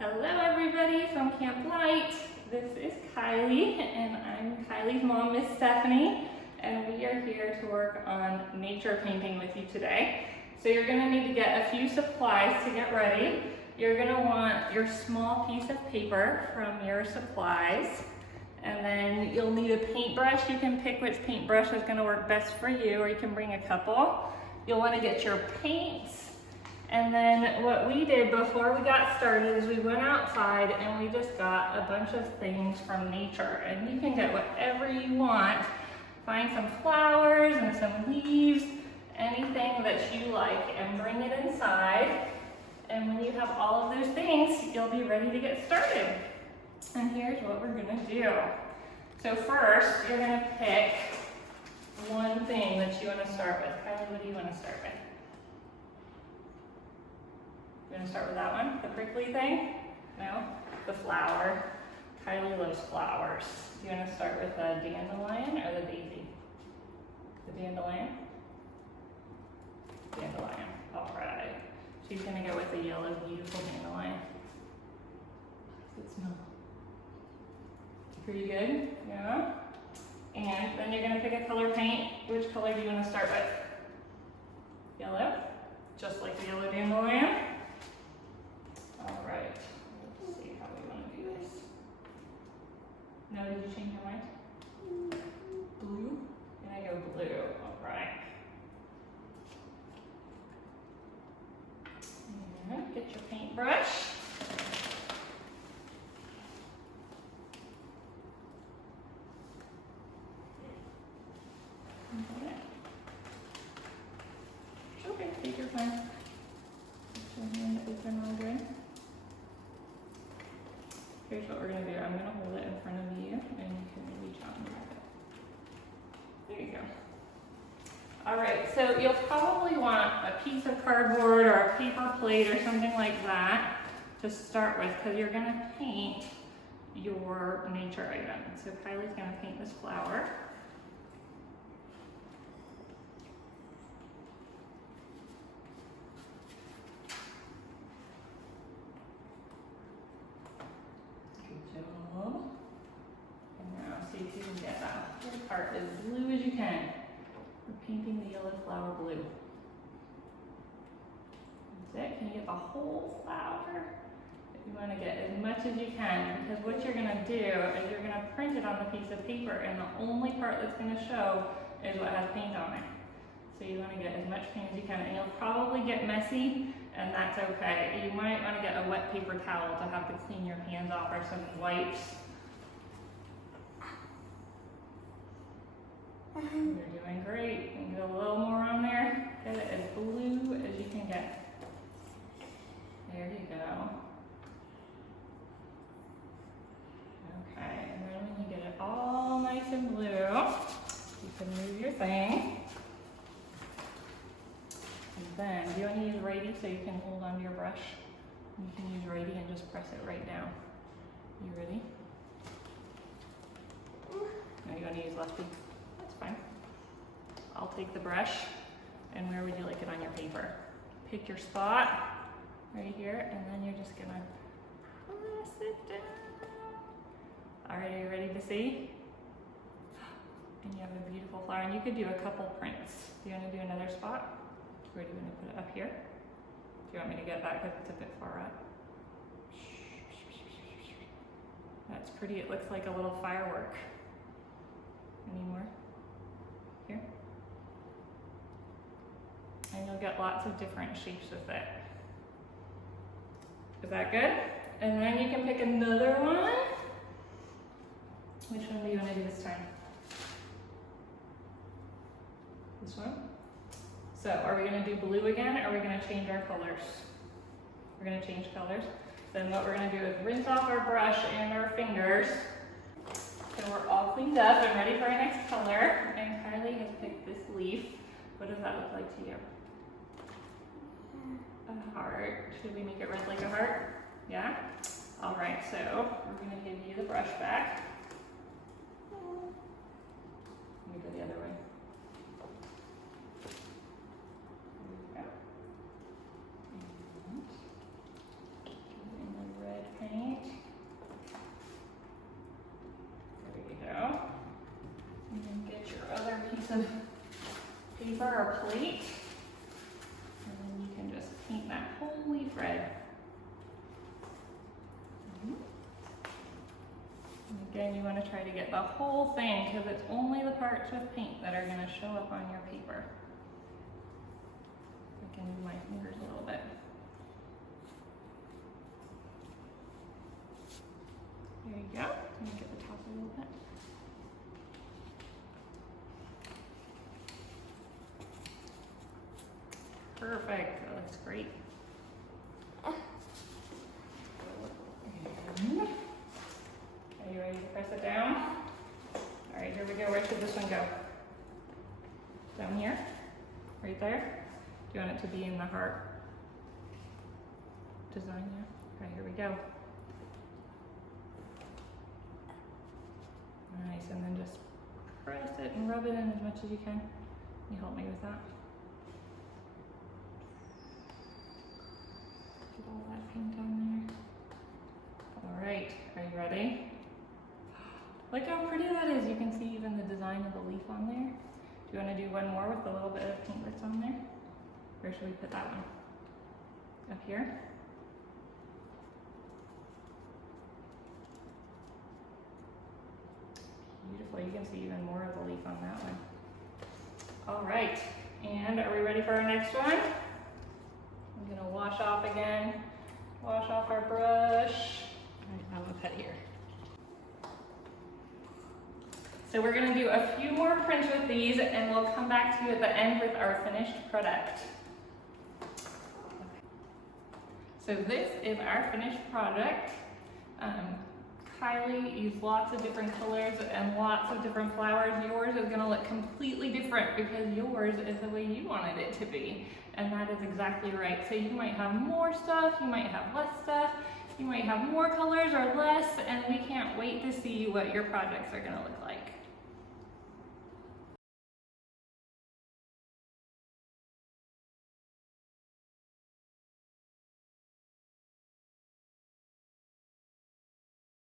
Hello everybody from Camp Light. This is Kylie and I'm Kylie's mom, Miss Stephanie, and we are here to work on nature painting with you today. So you're going to need to get a few supplies to get ready. You're going to want your small piece of paper from your supplies, and then you'll need a paintbrush. You can pick which paintbrush is going to work best for you, or you can bring a couple. You'll want to get your paints. And then what we did before we got started is we went outside and we just got a bunch of things from nature. And you can get whatever you want. Find some flowers and some leaves, anything that you like, and bring it inside. And when you have all of those things, you'll be ready to get started. And here's what we're gonna do. So first, you're gonna pick one thing that you wanna start with. Kylie, what do you wanna start with? You want to start with that one? The prickly thing? No? The flower. Kylie loves flowers. Do you want to start with the dandelion or the daisy? The dandelion? Dandelion. All right. She's going to go with the yellow, beautiful dandelion. How does it smell? Pretty good? Yeah? And then you're going to pick a color paint. Which color do you want to start with? Yellow? Just like the yellow dandelion? All right, let's see how we want to do this. No, did you change your mind? Blue? Can I go blue? All right. And get your paintbrush. Okay, take your time. Make sure your hand open real good. Here's what we're going to do. I'm going to hold it in front of you and you can reach out and grab it. There you go. Alright, so you'll probably want a piece of cardboard or a paper plate or something like that to start with, because you're going to paint your nature item. So Kylie's going to paint this flower. You can get that whole part as blue as you can. We're painting the yellow flower blue. That's it. Can you get the whole flower? You want to get as much as you can, because what you're going to do is you're going to print it on the piece of paper, and the only part that's going to show is what has paint on it. So you want to get as much paint as you can, and you'll probably get messy, and that's okay. You might want to get a wet paper towel to have to clean your hands off, or some wipes. You're doing great. You can get a little more on there. Get it as blue as you can get. There you go. Okay, and then when you get it all nice and blue, you can move your thing. And then, do you want to use righty so you can hold onto your brush? You can use righty and just press it right down. You ready? No, you want to use lefty? Fine. I'll take the brush, and where would you like it on your paper? Pick your spot right here, and then you're just gonna press it down. All right, are you ready to see? And you have a beautiful flower, and you could do a couple prints. Do you want to do another spot? Where do you want to put it? Up here? Do you want me to get that because it's a bit far up? That's pretty. It looks like a little firework. Any more? Here. And you'll get lots of different shapes with it. Is that good? And then you can pick another one. Which one do you want to do this time? This one? So are we going to do blue again, or are we going to change our colors? We're going to change colors. Then what we're going to do is rinse off our brush and our fingers. So we're all cleaned up and ready for our next color. And Kylie has picked this leaf. What does that look like to you? A heart. Should we make it red like a heart? Yeah? All right, so we're going to give you the brush back. Let me go the other way. There we go. And the red paper or plate. And then you can just paint that whole leaf red. And again, you want to try to get the whole thing because it's only the parts with paint that are going to show up on your paper. I can move my fingers a little bit. There you go. Let me get the top a little bit. Perfect. That looks great. And are you ready to press it down? All right, here we go. Where should this one go? Down here? Right there? Do you want it to be in the heart design? Yeah. All right, here we go. Nice, and then just press it and rub it in as much as you can. Can you help me with that? Get all that paint on there. All right, are you ready? Look how pretty that is. You can see even the design of the leaf on there. Do you want to do one more with a little bit of paint that's on there? Where should we put that one? Up here? Beautiful. You can see even more of the leaf on that one. All right, and are we ready for our next one? I'm gonna wash off again. Wash off our brush. All right, I'm gonna put here. So we're gonna do a few more prints with these and we'll come back to you at the end with our finished product. So this is our finished product. Kaili used lots of different colors and lots of different flowers. Yours is gonna look completely different because yours is the way you wanted it to be. And that is exactly right. So you might have more stuff, you might have less stuff, you might have more colors or less, and we can't wait to see what your projects are gonna look like.